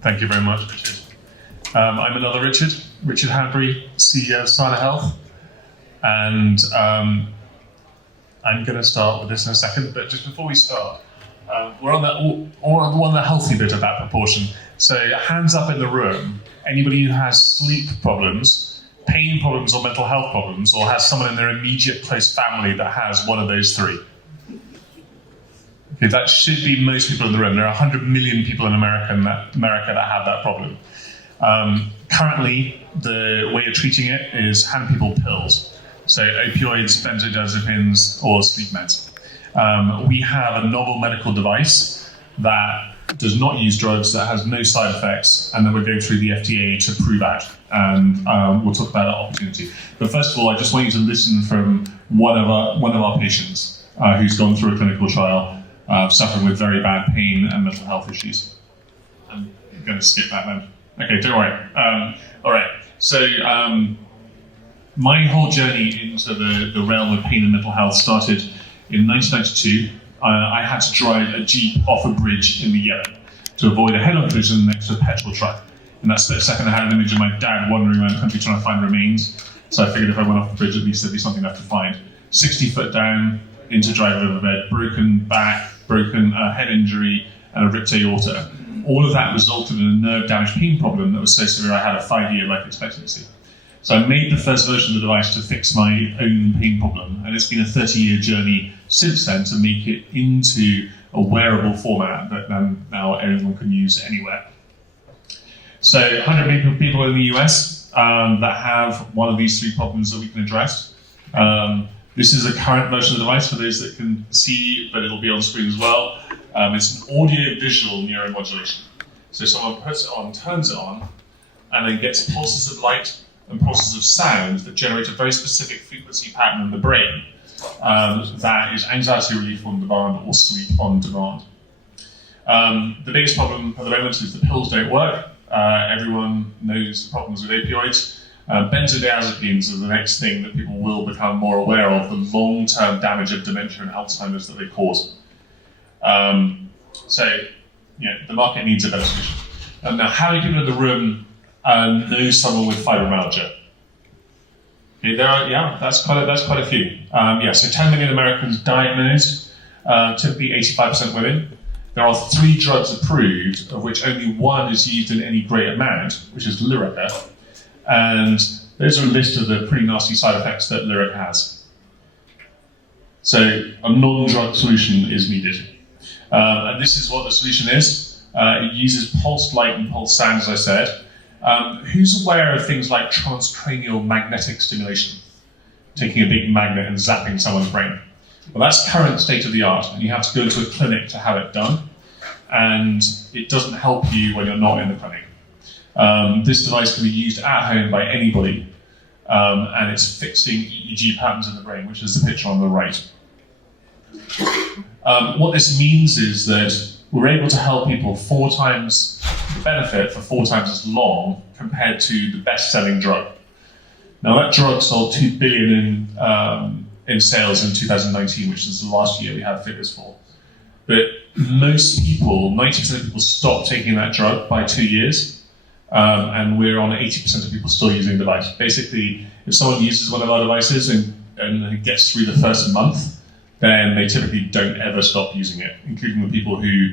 Thank you very much, Richard. I'm another Richard Hanbury, CEO of Sana Health, and I'm going to start with this in a second, but just before we start, we're on the healthy bit of that proportion. So hands up in the room, anybody who has sleep problems, pain problems or mental health problems, or has someone in their immediate close family that has one of those three. Okay, that should be most people in the room. There are 100 million people in America that have that problem. Currently, the way of treating it is hand people pills. So opioids, benzodiazepines, or sleep meds. We have a novel medical device that does not use drugs, that has no side effects, and then we're going through the FDA to prove out. And we'll talk about that opportunity. But first of all, I just want you to listen from one of our patients who's gone through a clinical trial suffering with very bad pain and mental health issues. I'm going to skip that then. Okay, don't worry. All right, so my whole journey into the realm of pain and mental health started in 1992. I had to drive a Jeep off a bridge in the Yemen to avoid a head-on collision next to a petrol truck. In that split second, I had an image of my dad wandering around the country trying to find remains. So I figured if I went off the bridge, at least there'd be something left to find. 60 foot down into driver over bed, broken back, broken head injury, and a ripped aorta. All of that resulted in a nerve damage pain problem that was so severe I had a 5-year life expectancy. So I made the first version of the device to fix my own pain problem, and it's been a 30-year journey since then to make it into a wearable format that now anyone can use anywhere. So 100 million people in the US that have one of these three problems that we can address. This is a current version of the device for those that can see, but it'll be on screen as well. It's an audio-visual neuromodulation. So someone puts it on, turns it on, and then gets pulses of light and pulses of sound that generate a very specific frequency pattern in the brain. That is anxiety relief on demand or sleep on demand. The biggest problem at the moment is the pills don't work. Everyone knows the problems with opioids. Benzodiazepines are the next thing that people will become more aware of, the long-term damage of dementia and Alzheimer's that they cause. The market needs a better solution. Now, how many people in the room know someone with fibromyalgia? Okay, that's quite a few. So 10 million Americans diagnosed, typically 85% women. There are 3 drugs approved, of which only one is used in any great amount, which is Lyrica. And there's a list of the pretty nasty side effects that Lyrica has. So a non-drug solution is needed. And this is what the solution is. It uses pulsed light and pulsed sound, as I said. Who's aware of things like transcranial magnetic stimulation? Taking a big magnet and zapping someone's brain. Well, that's current state of the art, and you have to go to a clinic to have it done. And it doesn't help you when you're not in the clinic. This device can be used at home by anybody, and it's fixing EEG patterns in the brain, which is the picture on the right. What this means is that we're able to help people 4 times the benefit for 4 times as long compared to the best-selling drug. Now that drug sold $2 billion in sales in 2019, which is the last year we have figures for. But most people, 90% of people, stop taking that drug by 2 years, and we're on 80% of people still using the device. Basically, if someone uses one of our devices and gets through the first month, then they typically don't ever stop using it, including the people who,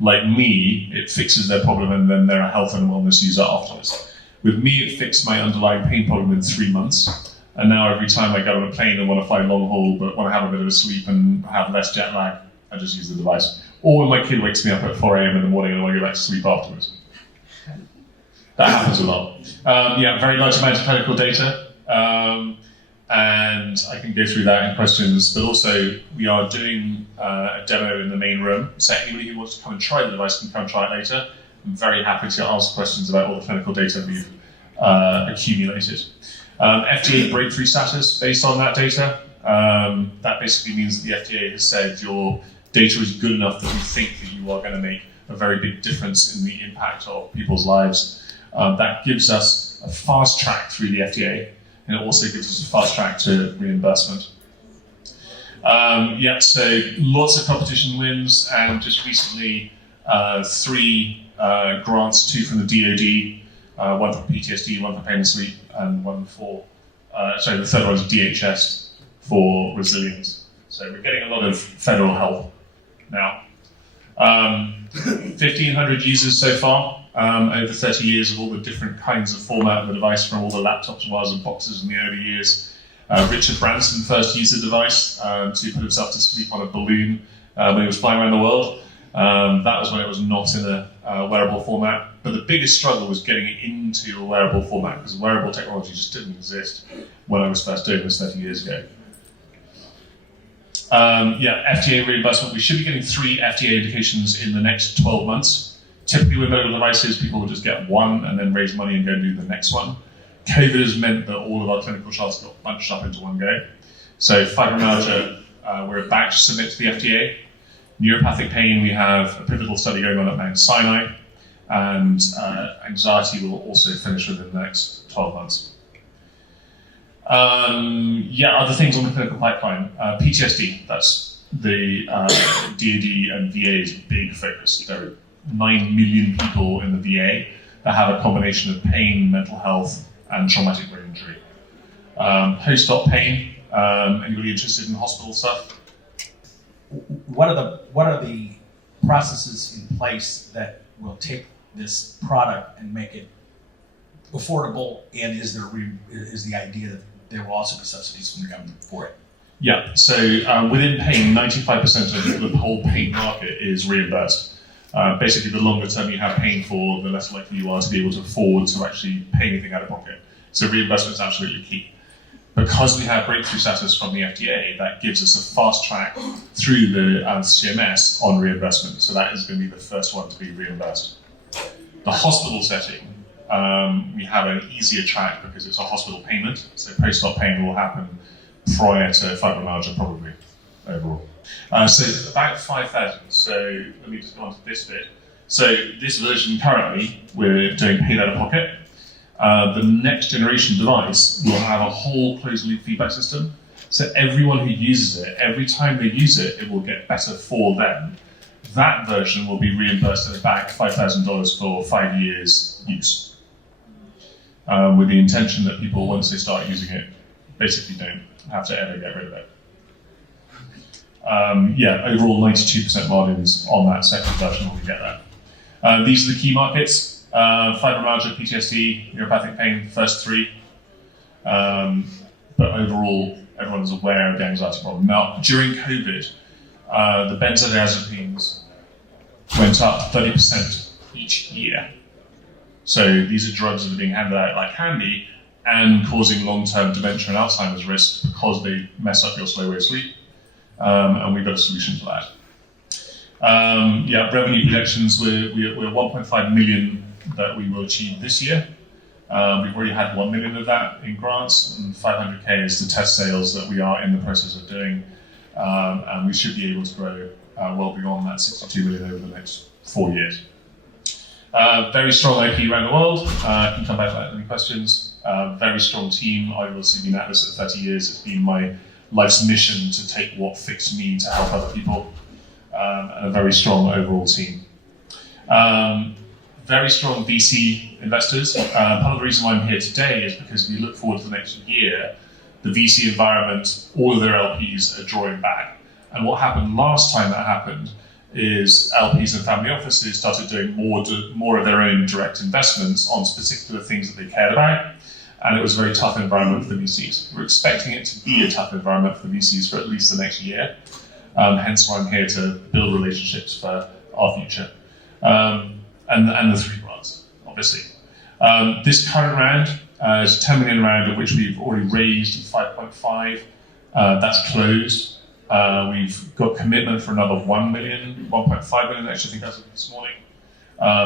like me, it fixes their problem and then they're a health and wellness user afterwards. With me, it fixed my underlying pain problem in 3 months, and now every time I get on a plane and want to fly long haul but want to have a bit of a sleep and have less jet lag, I just use the device. Or when my kid wakes me up at 4 a.m. in the morning and I want to go back to sleep afterwards. That happens a lot. Very large amount of clinical data. And I can go through that in questions, but also we are doing a demo in the main room, so anybody who wants to come and try the device can come try it later. I'm very happy to answer questions about all the clinical data we've accumulated. FDA Breakthrough Status based on that data. That basically means that the FDA has said your data is good enough that we think that you are going to make a very big difference in the impact of people's lives. That gives us a fast track through the FDA. And it also gives us a fast track to reimbursement. So lots of competition wins, and just recently 3 grants, 2 from the DoD, 1 for PTSD, 1 for pain and sleep, and 1 for, the third one is DHS for resilience. So we're getting a lot of federal help now. 1,500 users so far, over 30 years of all the different kinds of format of the device, from all the laptops, wires and boxes in the early years. Richard Branson first used the device to put himself to sleep on a balloon when he was flying around the world. That was when it was not in a wearable format. But the biggest struggle was getting it into a wearable format, because wearable technology just didn't exist when I was first doing this 30 years ago. FDA reimbursement. We should be getting 3 FDA indications in the next 12 months. Typically with medical devices, people will just get 1 and then raise money and go do the next one. COVID has meant that all of our clinical trials got bunched up into one go. So fibromyalgia, we're about to submit to the FDA. Neuropathic pain, we have a pivotal study going on at Mount Sinai, and anxiety will also finish within the next 12 months. Other things on the clinical pipeline. PTSD, that's the DoD and VA's big focus. There are 9 million people in the VA that have a combination of pain, mental health, and traumatic brain injury. Post-op pain, anybody interested in hospital stuff? What are the processes in place that will take this product and make it affordable, and is the idea that there will also be subsidies from the government for it? Yeah, so within pain, 95% of the whole pain market is reimbursed. Basically, the longer term you have pain for, the less likely you are to be able to afford to actually pay anything out of pocket. So reimbursement is absolutely key. Because we have breakthrough status from the FDA, that gives us a fast track through the CMS on reimbursement. So that is going to be the first one to be reimbursed. The hospital setting, we have an easier track because it's a hospital payment. So post-op pain will happen prior to fibromyalgia, probably, overall. So about 5,000. So let me just go on to this bit. So this version currently, we're doing paid out of pocket. The next generation device will have a whole closed loop feedback system. So everyone who uses it, every time they use it, it will get better for them. That version will be reimbursed at about $5,000 for 5 years use. With the intention that people, once they start using it, basically don't have to ever get rid of it. Overall 92% margins on that second version when we get that. These are the key markets. Fibromyalgia, PTSD, neuropathic pain, first 3. But overall, everyone's aware of the anxiety problem. Now, during COVID, the benzodiazepines went up 30% each year. So these are drugs that are being handed out like candy and causing long-term dementia and Alzheimer's risk because they mess up your slow wave sleep. And we've got a solution for that. Revenue projections, we're 1.5 million that we will achieve this year. We've already had 1 million of that in grants, and 500K is the test sales that we are in the process of doing. And we should be able to grow well beyond that 62 million over the next 4 years. Very strong IP around the world. I can come back to that with any questions. Very strong team. I've obviously been at this at 30 years. It's been my life's mission to take what fixed me to help other people. And a very strong overall team. Very strong VC investors. Part of the reason why I'm here today is because we look forward to the next year. The VC environment, all of their LPs are drawing back. And what happened last time that happened is LPs and family offices started doing more of their own direct investments on particular things that they cared about. And it was a very tough environment for the VCs. We're expecting it to be a tough environment for VCs for at least the next year. Hence why I'm here to build relationships for our future. And the 3 grants, obviously. This current round is a 10 million round, of which we've already raised 5.5. That's closed. We've got commitment for another 1 million, 1.5 million actually, I think that's this morning.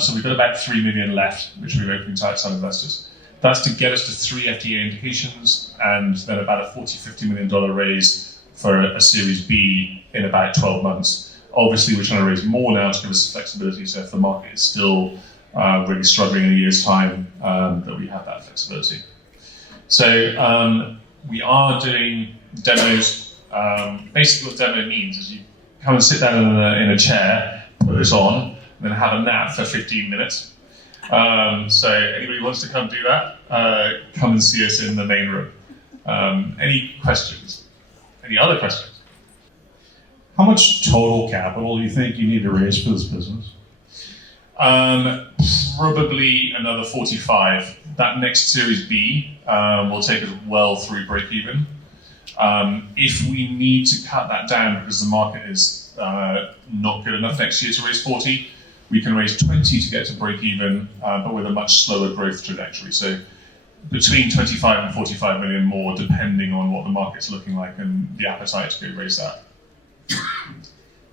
So we've got about 3 million left, which we're opening to outside investors. That's to get us to 3 FDA indications, and then about a $40–50 million raise for a Series B in about 12 months. Obviously, we're trying to raise more now to give us flexibility, so if the market is still really struggling in a year's time, that we have that flexibility. So we are doing demos. Basically what demo means is you come and sit down in a chair, put this on, and and then have a nap for 15 minutes. So anybody who wants to come do that, come and see us in the main room. Any questions? Any other questions? How much total capital do you think you need to raise for this business? Probably another 45. That next Series B will take us well through break even. If we need to cut that down because the market is not good enough next year to raise 40, we can raise 20 to get to break even, but with a much slower growth trajectory. So between 25 and 45 million more, depending on what the market's looking like and the appetite to go raise that.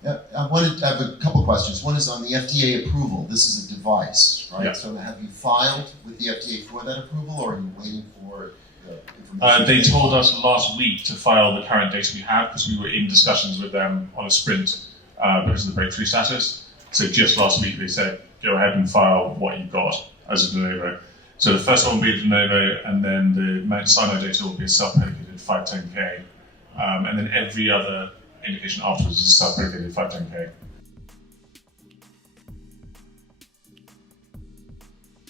Yeah, I have a couple questions. One is on the FDA approval. This is a device, right? Yeah. So have you filed with the FDA for that approval, or are you waiting for the information? They told us last week to file the current data we have because we were in discussions with them on a sprint because of the breakthrough status. So just last week they said, go ahead and file what you've got as a de novo. So the first one will be a de novo, and then the Mount Sinai data will be a self-predicated 510K. And then every other indication afterwards is a self-predicated 510K.